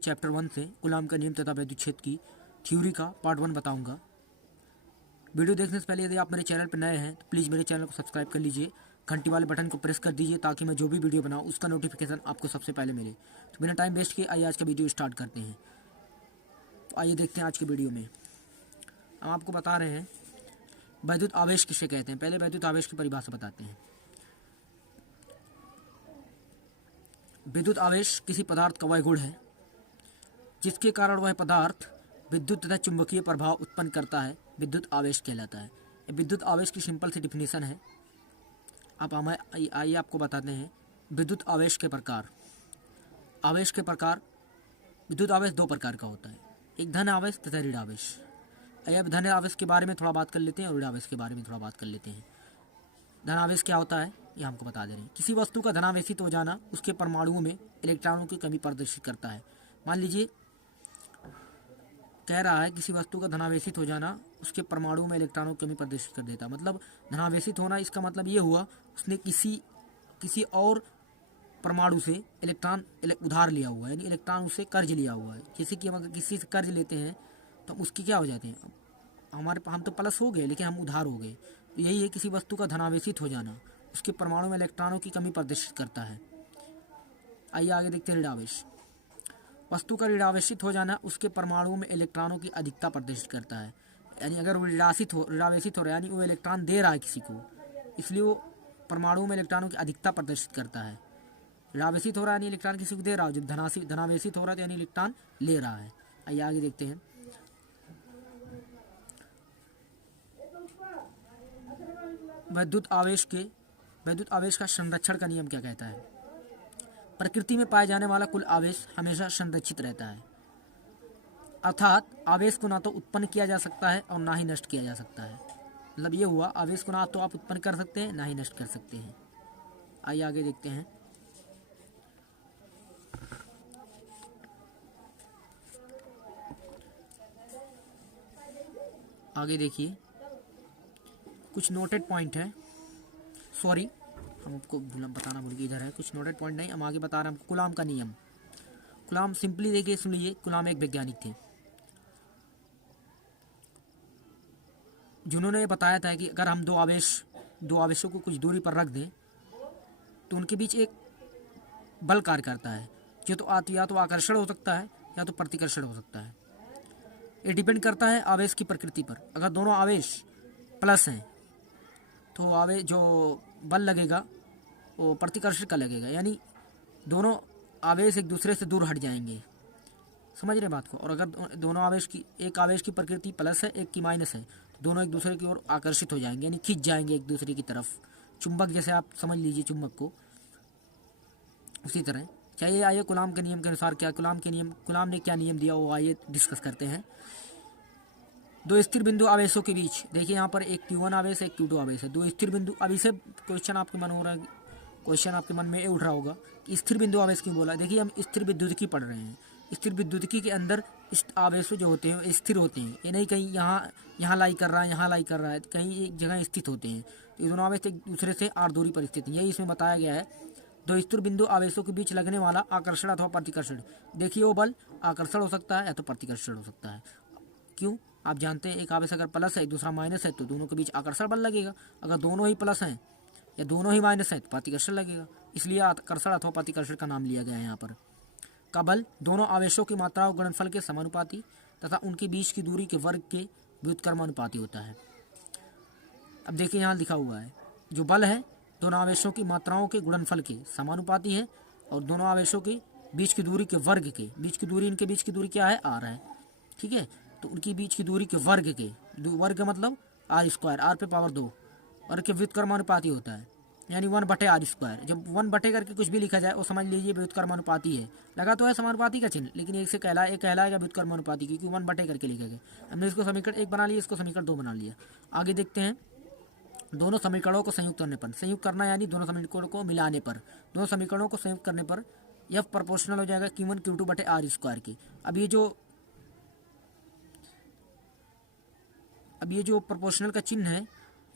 Chapter 1 से coulomb का नियम तथा वैद्युत क्षेत्र की थ्योरी का पार्ट 1 बताऊंगा। वीडियो देखने से पहले यदि आप मेरे चैनल पर नए हैं तो प्लीज़ मेरे चैनल को सब्सक्राइब कर लीजिए, घंटी वाले बटन को प्रेस कर दीजिए ताकि मैं जो भी वीडियो बनाऊँ उसका नोटिफिकेशन आपको सबसे पहले मिले। तो बिना टाइम वेस्ट किए आइए आज का वीडियो स्टार्ट करते हैं। तो आइए देखते हैं आज के वीडियो में हम आपको बता रहे हैं वैद्युत आवेश किसे कहते हैं। पहले वैद्युत आवेश की परिभाषा बताते हैं। विद्युत आवेश किसी पदार्थ का वह गुण है जिसके कारण वह पदार्थ विद्युत तथा चुंबकीय प्रभाव उत्पन्न करता है, विद्युत आवेश कहलाता है। विद्युत आवेश की सिंपल सी डिफिनीशन है। आप हमें आइए आपको बताते हैं विद्युत आवेश के प्रकार। आवेश के प्रकार, विद्युत आवेश दो प्रकार का होता है, एक धन आवेश तथा ऋण आवेश। अब धन आवेश के बारे में थोड़ा बात कर लेते हैं और ऋण आवेश के बारे में थोड़ा बात कर लेते हैं। धन आवेश क्या होता है ये हमको बता दे रहे हैं। किसी वस्तु का धनावेशित हो जाना उसके परमाणुओं में इलेक्ट्रॉनों की कमी प्रदर्शित करता है। मान लीजिए कह रहा है किसी वस्तु का धनावेशित हो जाना उसके परमाणु में इलेक्ट्रॉनों की कमी प्रदर्शित कर देता है। मतलब धनावेशित होना, इसका मतलब ये हुआ उसने किसी और परमाणु से इलेक्ट्रॉन उधार लिया हुआ है, यानी इलेक्ट्रॉन उससे कर्ज लिया हुआ है। अगर किसी से कर्ज लेते हैं तो उसकी क्या हो जाते हैं, हम तो प्लस हो गए लेकिन हम उधार हो गए। तो यही है किसी वस्तु का धनावेशित हो जाना उसके परमाणु में इलेक्ट्रॉनों की कमी प्रदर्शित करता है। आइए आगे देखते हैं ऋण आवेश। वस्तु का ऋणावेशित हो जाना उसके परमाणुओं में इलेक्ट्रॉनों की अधिकता प्रदर्शित करता है। यानी अगर वो ऋणावेशित हो रहा है यानी वो इलेक्ट्रॉन दे रहा है किसी को, इसलिए वो परमाणुओं में इलेक्ट्रॉनों की अधिकता प्रदर्शित करता है। ऋणावेशित हो रहा है यानी इलेक्ट्रॉन किसी को दे रहा है, जब धनावेशित हो रहा है यानी इलेक्ट्रॉन ले रहा है। आइए आगे देखते हैं वैद्युत आवेश का संरक्षण का नियम क्या कहता है। प्रकृति में पाए जाने वाला कुल आवेश हमेशा संरक्षित रहता है, अर्थात आवेश को ना तो उत्पन्न किया जा सकता है और ना ही नष्ट किया जा सकता है। मतलब ये हुआ आवेश को ना तो आप उत्पन्न कर सकते हैं ना ही नष्ट कर सकते हैं। आइए आगे देखते हैं आगे देखिए कुछ नोटेड पॉइंट है। सॉरी, हम आपको बताना भूल गए, इधर है कुछ नोटेड पॉइंट नहीं, हम आगे बता रहे हैं कूलाम का नियम। कूलाम सिंपली देखिए सुन लीजिए, कूलाम एक वैज्ञानिक थे जिन्होंने बताया था कि अगर हम दो आवेशों को कुछ दूरी पर रख दें तो उनके बीच एक बल कार्य करता है जो तो या तो आकर्षण हो सकता है या तो प्रतिकर्षण हो सकता है। ये डिपेंड करता है आवेश की प्रकृति पर। अगर दोनों आवेश प्लस हैं तो आवेश जो बल लगेगा वो प्रतिकर्षण का लगेगा, यानी दोनों आवेश एक दूसरे से दूर हट जाएंगे। समझ रहे बात को। और अगर दोनों एक आवेश की प्रकृति प्लस है एक की माइनस है तो दोनों एक दूसरे की ओर आकर्षित हो जाएंगे, यानी खींच जाएंगे एक दूसरे की तरफ। चुंबक जैसे आप समझ लीजिए चुंबक को, उसी तरह। चाहिए आइए कूलाम के नियम के अनुसार कूलाम ने क्या नियम दिया वो आइए डिस्कस करते हैं। दो स्थिर बिंदु आवेशों के बीच, देखिए यहाँ पर एक Q1 आवेश है एक Q2 आवेश है, दो स्थिर बिंदु। अब इसे क्वेश्चन आपके मन में ये उठ रहा होगा कि स्थिर बिंदु आवेश क्यों बोला। देखिए हम स्थिर विद्युतिकी पढ़ रहे हैं। स्थिर विद्युतिकी के अंदर इस आवेश जो होते हैं स्थिर होते हैं, ये नहीं कहीं यहाँ लाई कर रहा है यहाँ लाई कर रहा है, कहीं एक जगह स्थित होते हैं। तो ये दोनों आवेश एक दूसरे से r दूरी पर स्थित हैं, यही इसमें बताया गया है। दो स्थिर बिंदु आवेशों के बीच लगने वाला आकर्षण अथवा प्रतिकर्षण, देखिए वो बल आकर्षण हो सकता है या तो प्रतिकर्षण हो सकता है। क्यों, आप जानते हैं एक आवेश अगर प्लस है दूसरा माइनस है तो दोनों के बीच आकर्षण बल लगेगा। अगर दोनों ही प्लस हैं या दोनों ही माइनस है तो प्रतिकर्षण लगेगा, इसलिए आकर्षण अथवा प्रतिकर्षण का नाम लिया गया है। यहाँ पर का बल दोनों आवेशों की मात्राओं गुणनफल के समानुपाती तथा उनके बीच की दूरी के वर्ग के व्युत्क्रमानुपाती होता है। अब देखिए यहाँ लिखा हुआ है जो बल है दोनों आवेशों की मात्राओं के गुणनफल के समानुपाती है और दोनों आवेशों के बीच की दूरी के वर्ग के बीच की दूरी, इनके बीच की दूरी क्या है r है, ठीक है। तो उनकी बीच की दूरी के वर्ग मतलब r², r पे पावर 2 वर्ग के व्युत्क्रमानुपाती होता है, यानी 1/r²। जब 1 करके कुछ भी लिखा जाए वो समझ लीजिए व्युत्क्रमानुपाती है। लगा तो है समानुपाती का चिन्ह लेकिन एक से कहलाएगा व्युत्क्रमानुपाती, क्योंकि 1 करके लिखा गया। हमने इसको समीकरण 1 बना लिया, इसको समीकरण 2 बना लिया। आगे देखते हैं दोनों समीकरणों को संयुक्त करने पर, संयुक्त करना यानी दोनों समीकरणों को मिलाने पर, दोनों समीकरणों को संयुक्त करने पर यह प्रोपोर्शनल हो जाएगा Q1 Q2/r² के। अब ये जो प्रोपोर्शनल का चिन्ह है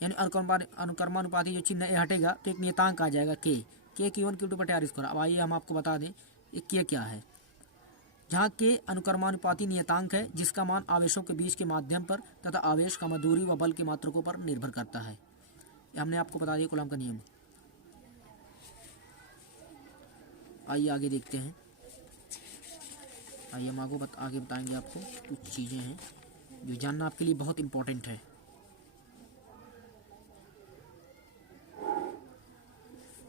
यानी अनुक्रमानुपाती जो चिन्ह है हटेगा तो एक नियतांक आ जाएगा K Q1 Q2/r²। अब आइए हम आपको बता दें ये K क्या है। जहाँ के अनुक्रमानुपाती नियतांक है जिसका मान आवेशों के बीच के माध्यम पर तथा आवेश का दूरी व बल के मात्रकों पर निर्भर करता है। ये हमने आपको बता दिया कूलॉम का नियम। आइए आगे देखते हैं। आइए हम आगे बताएंगे आपको कुछ चीज़ें हैं जो जानना आपके लिए बहुत इम्पोर्टेंट है।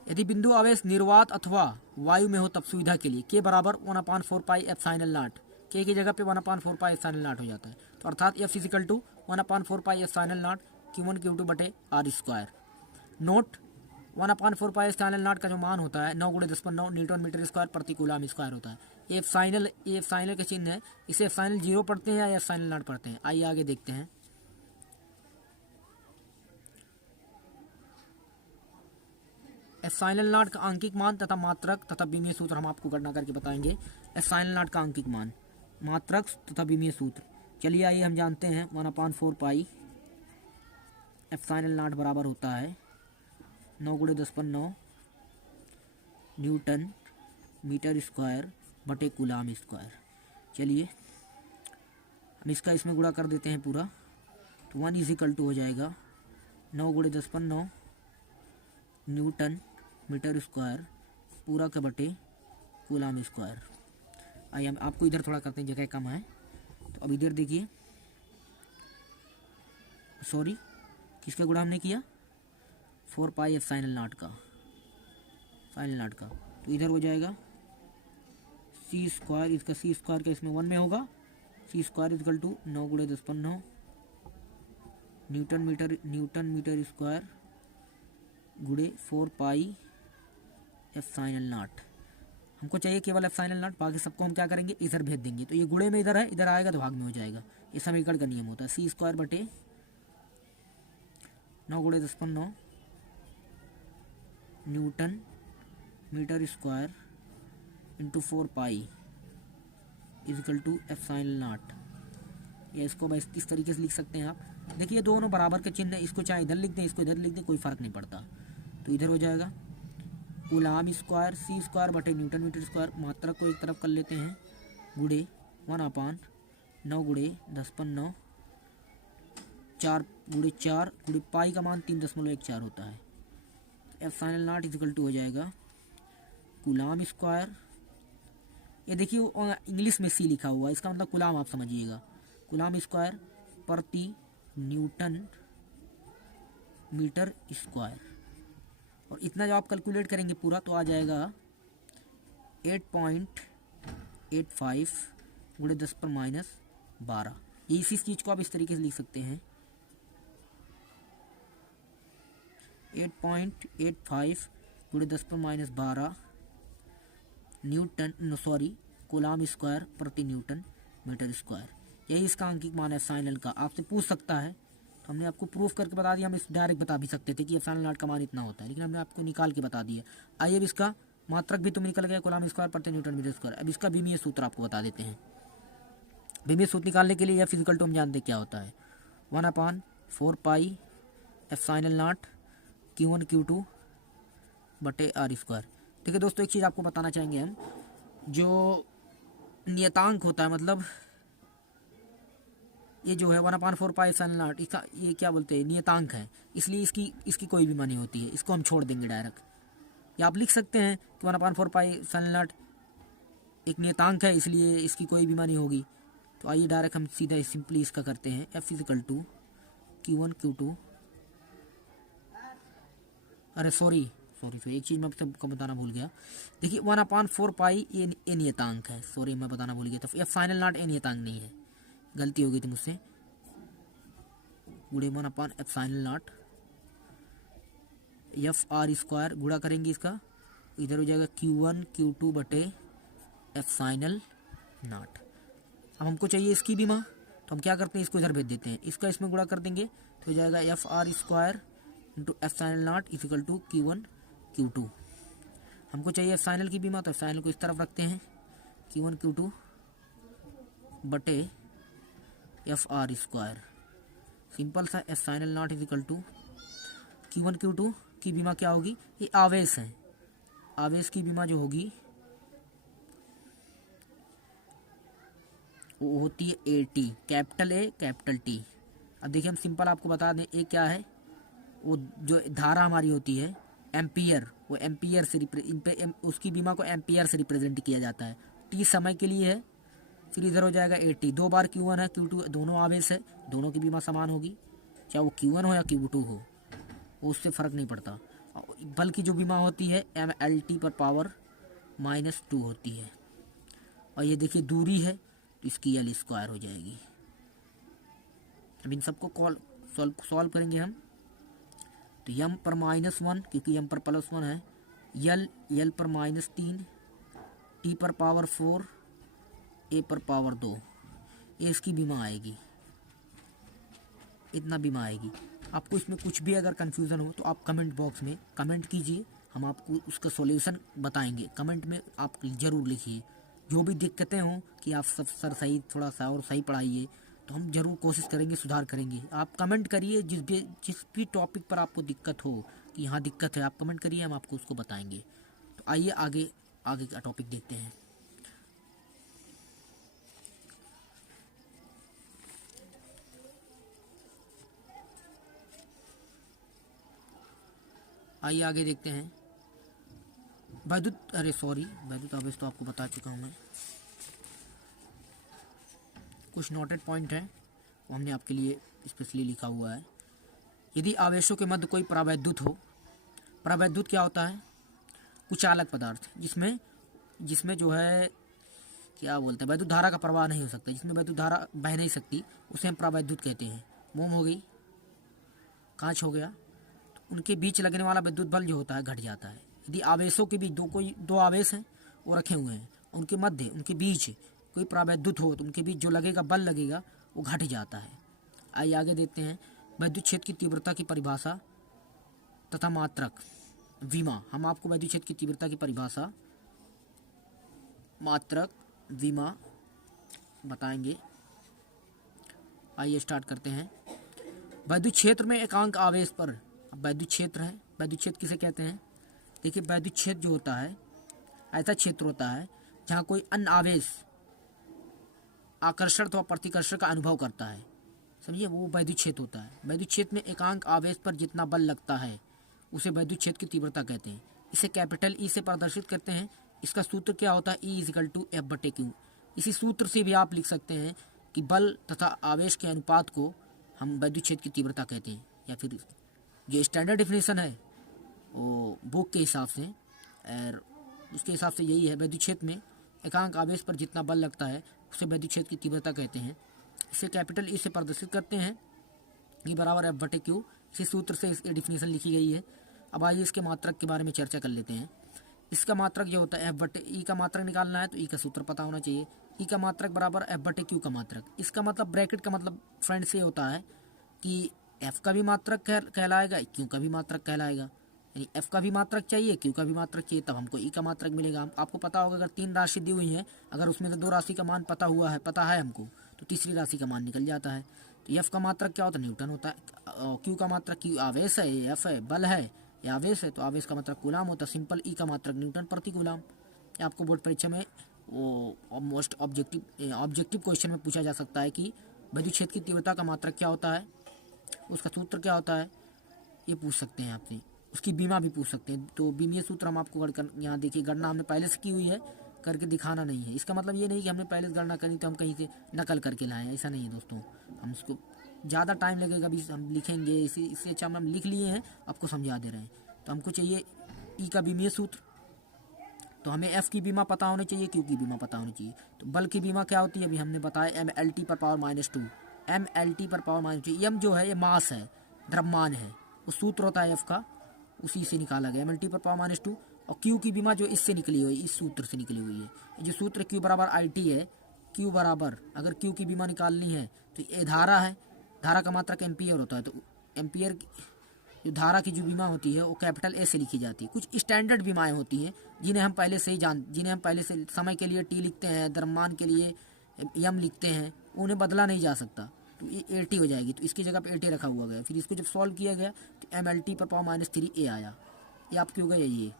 यदि बिंदु आवेश निर्वात अथवा वायु में हो तब सुविधा के लिए K बराबर 1/4 पाई एप्सिलॉन नॉट, K की जगह पे 1/4 पाई एप्सिलॉन नॉट हो जाता है। तो अर्थात F equal to 1/4 pi epsilon naught Q1 Q2 बटे R square. Note 1/4 pi epsilon naught का जो मान होता है 9 × 10⁹ न्यूटन मीटर स्क्वायर प्रति कूलम स्क्वायर होता है। ये एप्सिलॉन का चिन्ह है, इसे एप्सिलॉन 0 पढ़ते हैं या एप्सिलॉन नॉट पढ़ते हैं। आइए आगे देखते हैं। एप्सिलॉन नॉट का आंकिक मान तथा मात्रक तथा विमीय सूत्र हम आपको गणना करके बताएंगे। एप्सिलॉन नॉट का आंकिक मान, मात्रक तथा विमीय सूत्र। चलिए आइए हम जानते हैं 1/4 पाई एप्सिलॉन नॉट बराबर होता है 9 × 10⁻⁹ न्यूटन मीटर स्क्वायर बटे कूलम स्क्वायर। चलिए हम इसमें गुणा कर देते हैं पूरा। तो 1 इजिकल टू हो जाएगा 9 × 10⁻⁹ न्यूटन मीटर स्क्वायर पूरा का बटे कूलम स्क्वायर। आइए हम आपको इधर थोड़ा करते हैं, जगह कम है। तो अब इधर देखिए, सॉरी किसका गुणा हमने किया, 4 पाई एप्सिलॉन नॉट का, एप्सिलॉन नॉट का। तो इधर हो जाएगा C स्क्वायर, इसका C स्क्वायर का इसमें 1 में होगा। C square equal to 9 × 10⁻⁹ newton metre square गुणे 4 पाई एप्सिलॉन नॉट। हमको चाहिए केवल एप्सिलॉन नॉट, बाकी सबको हम क्या करेंगे, इधर भेज देंगे। तो ये गुणे में इधर है, इधर आएगा तो भाग में हो जाएगा। ये समीकरण का नियम होता है। C स्क्वायर बटे 9 × 10⁻⁹ newton metre square into 4 pi equal to epsilon naught. या इसको बस इस तरीके से लिख सकते हैं आप। देखिए दोनों बराबर के चिन्ह है, इसको चाहे इधर लिख दें, इसको इधर लिख दें, कोई फ़र्क नहीं पड़ता। तो इधर हो जाएगा कूलम स्क्वायर C स्क्वायर बटे न्यूटन मीटर स्क्वायर, मात्रा को एक तरफ कर लेते हैं, गुणे 1/9 × 10⁻⁴ 4 × 4 गुणे पाई का मान 3.14 होता है। एप्सिलॉन नॉट इजकल टू हो जाएगा कूलम स्क्वायर। ये देखिए इंग्लिश में C लिखा हुआ है, इसका मतलब कूलम आप समझिएगा, कूलम स्क्वायर प्रति न्यूटन मीटर स्क्वायर। और इतना जो आप कैलकुलेट करेंगे पूरा तो आ जाएगा 8.85 × 10⁻12। ये इसी चीज़ को आप इस तरीके से लिख सकते हैं, 8.85 × 10⁻12 कूलम स्क्वायर प्रति न्यूटन मीटर स्क्वायर। यही इसका अंकिक मान है एप्सिलॉन का। आपसे पूछ सकता है, तो हमने आपको प्रूफ करके बता दिया। हम इस डायरेक्ट बता भी सकते थे कि एप्सिलॉन नॉट का मान इतना होता है, लेकिन हमने आपको निकाल के बता दिया। आइए अब इसका मात्रक भी तुम निकल गया, कूलम स्क्वायर प्रति न्यूटन मीटर स्क्वायर। अब इसका विमीय सूत्र आपको बता देते हैं। विमीय सूत्र निकालने के लिए F इक्वल टू हम जानते क्या होता है, 1/4 pi epsilon naught Q1 Q2 बटे R स्क्वायर। देखिए दोस्तों एक चीज़ आपको बताना चाहेंगे हम, जो नियतांक होता है, मतलब ये जो है 1/4 पाई एप्सिलॉन नॉट, इसका ये क्या बोलते हैं, नियतांक है, इसलिए इसकी कोई भी मानी होती है, इसको हम छोड़ देंगे डायरेक्ट। या आप लिख सकते हैं कि 1/4 पाई एप्सिलॉन नॉट एक नियतांक है, इसलिए इसकी कोई भी मानी होगी। तो आइए डायरेक्ट हम सीधा सिंपली इसका करते हैं, F is equal to Q1 Q2, अरे सॉरी एक चीज़ मैं सबको बताना भूल गया। देखिए 1/4 पाई ये नियतांक है, सॉरी मैं बताना भूल गया। तो एप्सिलॉन नॉट ए नियतांक नहीं है, गलती हो गई थी मुझसे। गुणे 1/एप्सिलॉन नॉट FR स्क्वायर, गुणा करेंगे इसका, इधर हो जाएगा Q1 Q2 बटे एप्सिलॉन नॉट। अब हमको चाहिए इसकी भी माँ, तो हम क्या करते हैं, इसको इधर भेज देते हैं, इसका इसमें गुणा कर देंगे तो हो जाएगा FR square into epsilon naught equal to Q1 Q2। हमको चाहिए एप्सिलॉन की भी माँ, तो एप्सिलॉन को इस तरफ रखते हैं, Q1 Q2 बटे FR स्क्वायर। सिंपल सा, epsilon naught equal to Q1 Q2 की बीमा क्या होगी, ये आवेश है, आवेश की बीमा जो होगी वो होती है A T, capital A capital T. अब देखिए हम सिंपल आपको बता दें ए क्या है। वो जो धारा हमारी होती है एम्पियर, वो एम्पियर से उसकी बीमा को एम्पियर से रिप्रेजेंट किया जाता है। टी समय के लिए है, फिर इधर हो जाएगा ए टी। 2 बार Q1 है Q2, दोनों आवेश है, दोनों की बीमा समान होगी, चाहे वो Q1 हो या Q2 हो, वो उससे फ़र्क नहीं पड़ता। बल्कि जो बीमा होती है MLT पर पावर -2 होती है। और ये देखिए दूरी है तो इसकी L स्क्वायर हो जाएगी। अब इन सबको सॉल्व करेंगे हम, तो m पर -1 क्योंकि m पर +1 है, l पर -3, t पर पावर 4, a पर पावर 2, ये इसकी बीमा आएगी, इतना बीमा आएगी। आपको इसमें कुछ भी अगर कन्फ्यूज़न हो तो आप कमेंट बॉक्स में कमेंट कीजिए, हम आपको उसका सॉल्यूशन बताएंगे। कमेंट में आप ज़रूर लिखिए जो भी दिक्कतें हों कि आप सब सर सही थोड़ा सा और सही पढ़ाइए, तो हम ज़रूर कोशिश करेंगे, सुधार करेंगे। आप कमेंट करिए जिस भी टॉपिक पर आपको दिक्कत हो कि यहाँ दिक्कत है, आप कमेंट करिए, हम आपको उसको बताएंगे। तो आइए आगे का टॉपिक देखते हैं। आइए आगे देखते हैं। वैद्युत आवेश तो आपको बता चुका हूँ मैं। कुछ नोटेड पॉइंट है वो हमने आपके लिए स्पेशली लिखा हुआ है। यदि आवेशों के मध्य कोई परावैद्युत हो, परावैद्युत क्या होता है? कुचालक पदार्थ जिसमें जो है क्या बोलते हैं, वैद्युत धारा का प्रवाह नहीं हो सकता, जिसमें वैद्युत धारा बह नहीं सकती, उसे हम परावैद्युत कहते हैं। मोम हो गई, कांच हो गया, तो उनके बीच लगने वाला विद्युत बल जो होता है घट जाता है। यदि आवेशों के बीच दो आवेश हैं वो रखे हुए हैं, उनके बीच कोई परावैद्युत हो तो उनके बीच जो लगेगा बल लगेगा वो घट जाता है। आइए आगे देखते हैं। वैद्युत क्षेत्र की तीव्रता की परिभाषा तथा मात्रक विमा। हम आपको वैद्युत क्षेत्र की तीव्रता की परिभाषा, मात्रक, विमा बताएंगे। आइए स्टार्ट करते हैं। वैद्युत क्षेत्र में एकांक आवेश पर, अब वैद्युत क्षेत्र है, वैद्युत क्षेत्र किसे कहते हैं? देखिए वैद्युत क्षेत्र जो होता है ऐसा क्षेत्र होता है जहाँ कोई अन्य आवेश आकर्षण अथवा प्रतिकर्षण का अनुभव करता है, समझिए, वो वैद्युत क्षेत्र होता है। वैद्युत क्षेत्र में एकांक आवेश पर जितना बल लगता है उसे वैद्युत क्षेत्र की तीव्रता कहते हैं। इसे कैपिटल ई से प्रदर्शित करते हैं। इसका सूत्र क्या होता है? E = F/Q। इसी सूत्र से भी आप लिख सकते हैं कि बल तथा आवेश के अनुपात को हम वैद्युत क्षेत्र की तीव्रता कहते हैं, या फिर जो स्टैंडर्ड डेफिनेशन है वो बुक के हिसाब से और उसके हिसाब से यही है। वैद्युत क्षेत्र में एकांक आवेश पर जितना बल लगता है उसे वैद्युत क्षेत्र की तीव्रता कहते हैं। इसे कैपिटल ई से प्रदर्शित करते हैं, E = F/Q। इसी सूत्र से इसकी डिफिनेशन लिखी गई है। अब आइए इसके मात्रक के बारे में चर्चा कर लेते हैं। इसका मात्रक जो होता है F/E का मात्रक निकालना है तो E का सूत्र पता होना चाहिए। E का मात्रक बराबर F/Q का मात्रक। इसका मतलब ब्रैकेट का मतलब फ्रेंड से होता है कि F का भी मात्रक कहलाएगा, Q का भी मात्रक कहलाएगा। यानी F का भी मात्रक चाहिए, Q का भी मात्रक चाहिए, तब हमको E का मात्रक मिलेगा। आपको पता होगा अगर 3 राशि दी हुई है, अगर उसमें से 2 राशि का मान पता है हमको, तो तीसरी राशि का मान निकल जाता है। तो F का मात्रक क्या होता है? न्यूटन होता है। Q का मात्रक Q आवेश है, F है बल है, या आवेश है, तो आवेश का मात्रक कूलाम होता है। सिंपल। E का मात्रक न्यूटन प्रति कूलाम। आपको बोर्ड परीक्षा में वो मोस्ट ऑब्जेक्टिव क्वेश्चन में पूछा जा सकता है कि वैद्युत क्षेत्र की तीव्रता का मात्रक क्या होता है, उसका सूत्र क्या होता है, ये पूछ सकते हैं आपसे। उसकी बीमा भी पूछ सकते हैं। तो बीमीय सूत्र हम आपको यहाँ देखिए, गणना हमने पहले से की हुई है, करके दिखाना नहीं है। इसका मतलब ये नहीं कि हमने पहले से गणना करी तो हम कहीं से नकल करके लाएँ, ऐसा नहीं है दोस्तों। हम उसको ज़्यादा टाइम लगेगा भी, हम लिखेंगे, इससे अच्छा हम लिख लिए हैं, आपको समझा दे रहे हैं। तो हमको चाहिए E का बीमीय सूत्र, तो हमें F की बीमा पता होनी चाहिए, Q की बीमा पता होनी चाहिए। तो बल की बीमा क्या होती है? अभी हमने बताया MLT पर पावर -2। MLT पर पावर -2। M जो है ये मास है, द्रव्यमान है, वो सूत्र होता है F का, उसी से निकाला गया MLT पर पावर -2। और Q की बीमा जो इससे निकली हुई, इस सूत्र से निकली हुई है। जो सूत्र Q = IT है, Q बराबर, अगर Q की बीमा निकालनी है तो ये धारा है, धारा का मात्रक एम्पियर होता है, तो एम्पियर जो धारा की जो बीमा होती है वो कैपिटल A से लिखी जाती है। कुछ स्टैंडर्ड बीमाएं होती हैं जिन्हें हम पहले से समय के लिए T लिखते हैं, द्रव्यमान के लिए M लिखते हैं, उन्हें बदला नहीं जा सकता, तो ये 80 हो जाएगी। तो इसकी जगह पे 80 रखा हुआ गया। फिर इसको जब सॉल्व किया गया तो MLT पर पावर -3A आया। ये आपकी हो गया ये।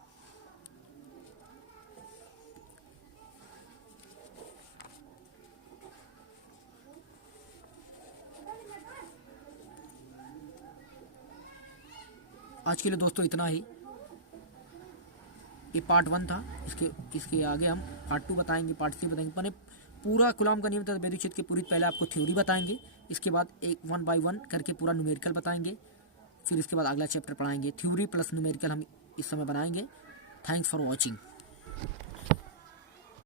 आज के लिए दोस्तों इतना ही। ये पार्ट 1 था। इसके आगे हम पार्ट 2 बताएंगे, पार्ट 3 बताएंगे। मैंने पूरा कूलॉम का नियम तथा वैद्युत क्षेत्र की पूरी पहले आपको थ्योरी बताएंगे, इसके बाद एक 1 बाय 1 करके पूरा न्यूमेरिकल बताएंगे, फिर इसके बाद अगला चैप्टर पढ़ाएंगे। थ्योरी प्लस न्यूमेरिकल हम इस समय बनाएंगे। Thanks for watching.